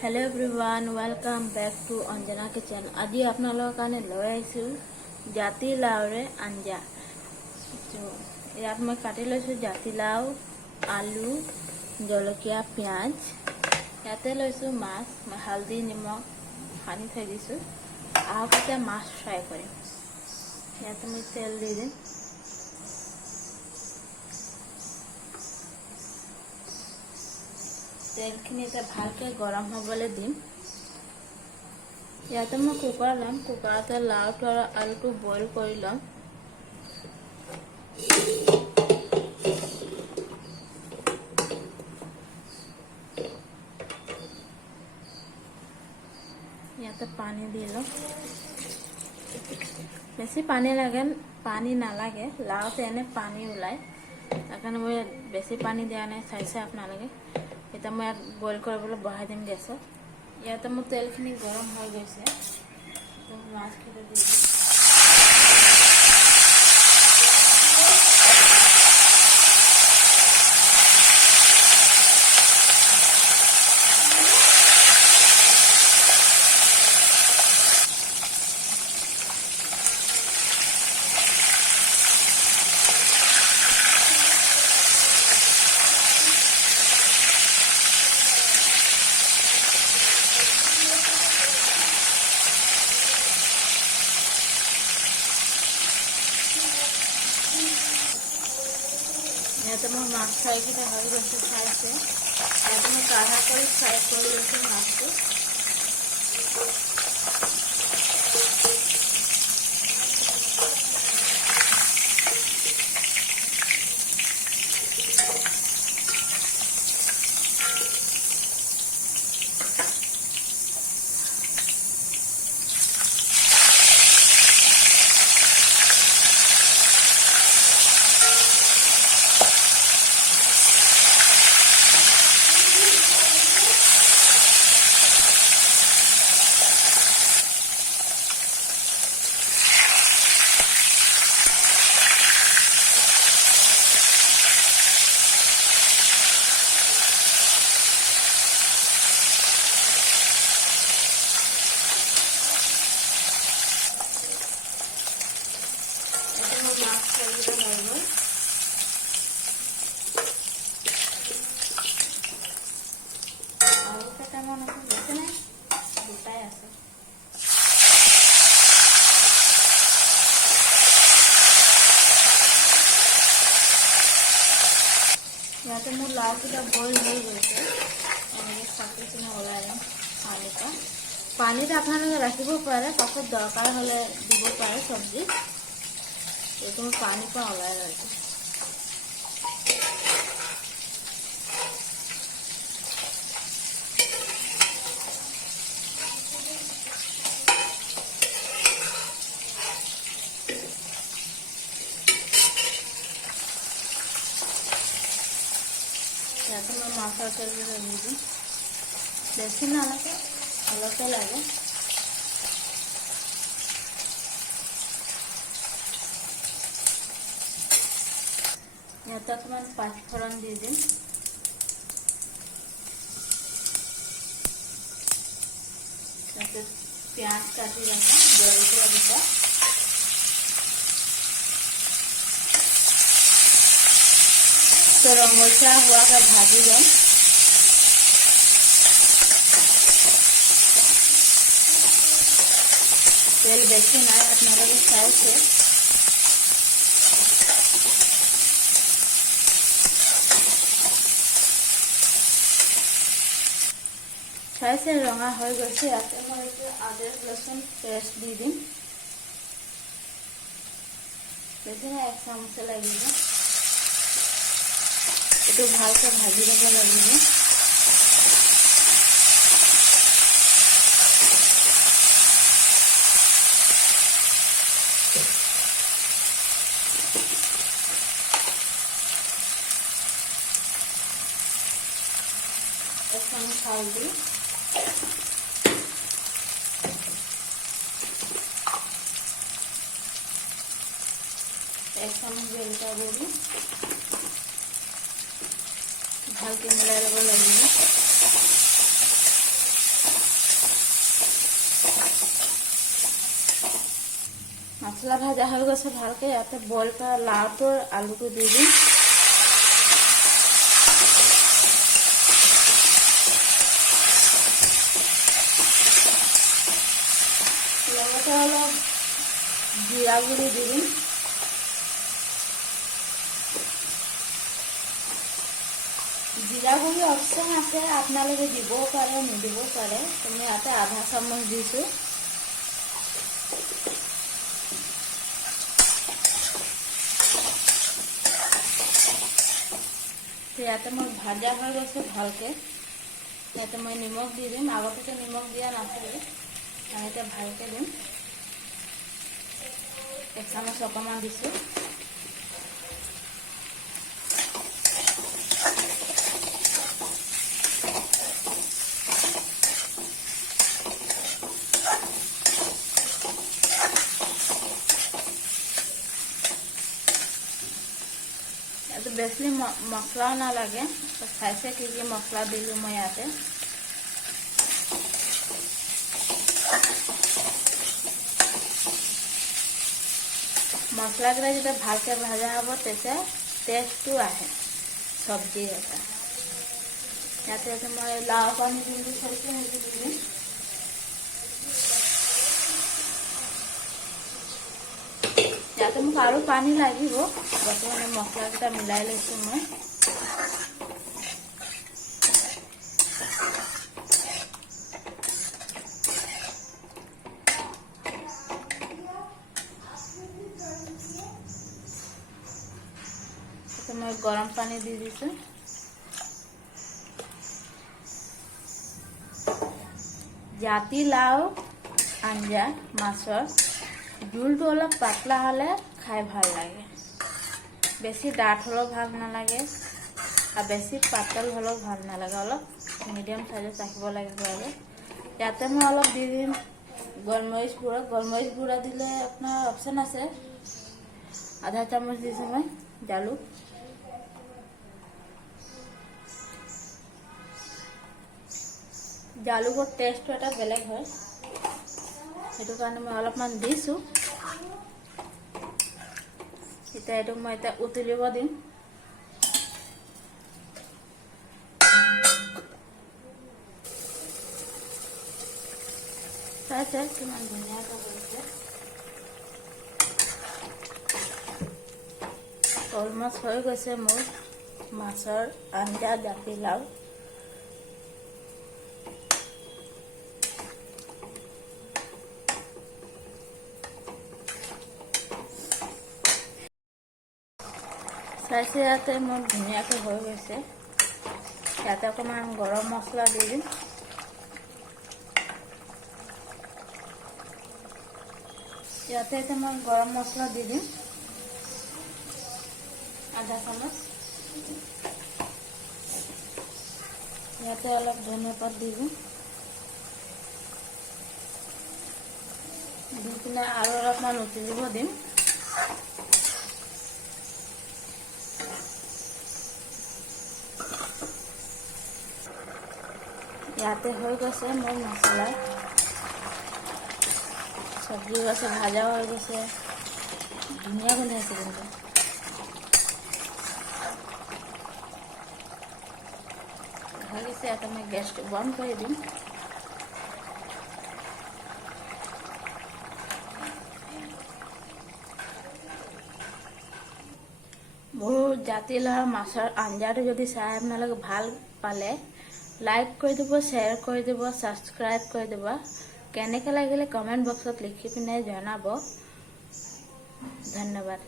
Hello everyone, welcome back to Anjana kitchen. आज आपनलोक কাৰণে লৈ আহিছো জাতিলাওৰে আঞ্জা। ইয়াত মই কাটি লৈছো জাতিলাও, আলু, জলকীয়া, পিঁয়াজ। ইয়াতে লৈছো মাছ, মই হালধি নিমখ সানি থৈ দিছো। আহক এতিয়া মাছ ফ্ৰাই কৰিম। ইয়াতে মই তেল দি দিম। তেলখিনি এটা ভালকে গৰম হ'বলৈ দিম। ইয়াতে মই কুকাৰ ল'ম। কুকাৰতে লাওটো আৰু আলুটো বইল কৰি ল'ম। ইয়াতে পানী দি ল'ম। বেছি পানী নালাগে, লাওতে এনে পানী ওলায়। সেইকাৰণে মই বেছি পানী দিয়া নাই, চাইছে আপোনালোকে। এতিয়া মই ইয়াত বইল কৰিবলৈ বহাই দিম গেছত। ইয়াতে মোৰ তেলখিনি গৰম হৈ গৈছে। মাছখিনি দি দিম। ইয়াতে মই মাছ ফ্ৰাইকেইটা হৈ গৈছে, চাইছে। ইয়াতে মই কাঢ়া কৰি ফ্ৰাই কৰি লৈছোঁ মাছটো। ইয়াতে মোৰ লাওকেইটা বইল হৈ গৈছে। এনেকৈ চাকি কিনে ওলাই দিম পানীৰ পৰা। পানীত আপোনালোকে ৰাখিব পাৰে, পাছত দৰকাৰ হ'লে দিব পাৰে চব্জি। এইটো মই পানীৰ পৰা ওলাই লৈছোঁ। ইয়াতে মই মাছৰ তেলকেইটা দি দিম। বেছি নালাগে, অলপে লাগে। ইয়াতে অকণমান পাঁচফোৰণ দি দিম। ইয়াতে পিঁয়াজ কাটি ৰাখা জলকীয়া দুটা, তো ৰঙচুৱা হোৱাকৈ ভাজি ল'ম। তেল বেছি নাই, আপোনালোকে চাইছে। চাইছে ৰঙা হৈ গৈছে। ইয়াতে মই এতিয়া আদা লচুন পেষ্ট দি দিম। বেছি নাই, 1 চামুচ লাগিব। এইটো ভালকৈ ভাজি ল'ব লাগিব। এক চামুচ হালধি, 1 চামুচ জলকীয়া গুড়ি, ভালকৈ মিলাই ল'ব লাগিব। মছলা ভাজা হৈ গৈছে ভালকে। ইয়াতে বইল কৰা লাওটোৰ আলুটো দি দিম। লগতে অলপ জিৰা গুড়ি দি দিম। জিৰা গুড়ি অপশ্যন আছে, আপোনালোকে দিবও পাৰে নিদিবও পাৰে। মই ইয়াতে আধা চামুচ দিছোঁ। ইয়াতে মই ভাজা হৈ গৈছে ভালকে। ইয়াতে মই নিমখ দি দিম। আগতে নিমখ দিয়া নাছিলে, এতিয়া ভালকে দিম। 1 চামুচ অকণমান দিছোঁ। বেছি মছলাও নালাগে। চাইছে কি মছলা দিলোঁ মই ইয়াতে। মছলাকেইটা যেতিয়া ভালকৈ ভাজা হ'ব তেতিয়া টেষ্টটো আহে চব্জিৰ এটা। ইয়াতে মই লাও পানী যোনটো থৈছোঁ সেইটো দি দিম। ইয়াতে মোক আৰু পানী লাগিব। বৰ্তমানে মছলাকেইটা মিলাই লৈছোঁ মই। মই গৰম পানী দি দিছোঁ। জাতিলাও আঞ্জা মাছৰ জোলটো অলপ পাতলা হ'লে খাই ভাল লাগে। বেছি ডাঠ হ'লেও ভাল নালাগে আৰু বেছি পাতল হ'লেও ভাল নালাগে। অলপ মিডিয়াম সাইজত ৰাখিব লাগিব। ইয়াতে মই অলপ দি দিম গোলমৰিচ গুড়া। গোলমৰিচ গুড়া দিলে আপোনাৰ অপশ্যন আছে। আধা চামুচ দিছোঁ মই জালুক। জালুকৰ টেষ্টটো এটা বেলেগ হয়, সেইটো কাৰণে মই অলপমান দিছোঁ। এতিয়া এইটোক মই এতিয়া উতলিব দিম। চাইছে কিমান ধুনীয়াকৈ কৰিছে। অলমষ্ট হৈ গৈছে মোৰ মাছৰ আঞ্জা জাতিলাও। চাইছে ইয়াতে মোৰ ধুনীয়াকৈ হৈ গৈছে। ইয়াতে অকণমান গৰম মছলা দি দিম। ইয়াতে এতিয়া মই গৰম মছলা দি দিম আধা চামুচ। ইয়াতে অলপ ধনিয়া পাত দি দিম। দি কিনে আৰু অলপমান উতলিব দিম। ইয়াতে হৈ গৈছে মোৰ মছলা। চব্জি গৈছে, ভাজাও হৈ গৈছে, ধুনীয়া গোন্ধাইছে কিন্তু। হৈ গৈছে। ইয়াতে মই গেছটো বন্ধ কৰি দিম। মোৰ জাতিলাও মাছৰ আঞ্জাটো যদি চাই আপোনালোকে ভাল পালে লাইক কৰি দিব, শ্বেয়াৰ কৰি দিব, ছাবস্ক্ৰাইব কৰি দিব। কেনেকৈ লাগিলে কমেণ্ট বক্সত লিখি পিনে জনাব। ধন্যবাদ।